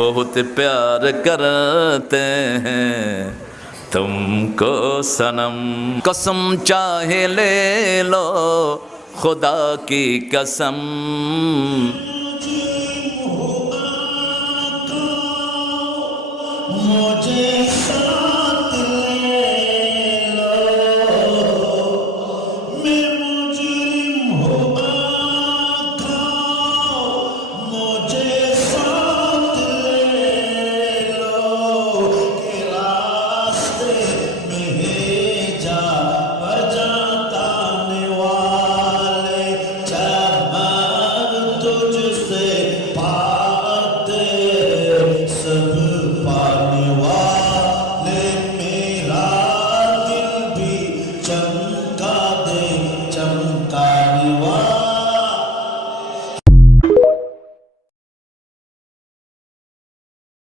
बहुत प्यार करते हैं। तुमको सनम कसम चाहे ले लो खुदा की कसम। मुझे चमन तुझसे पाते सब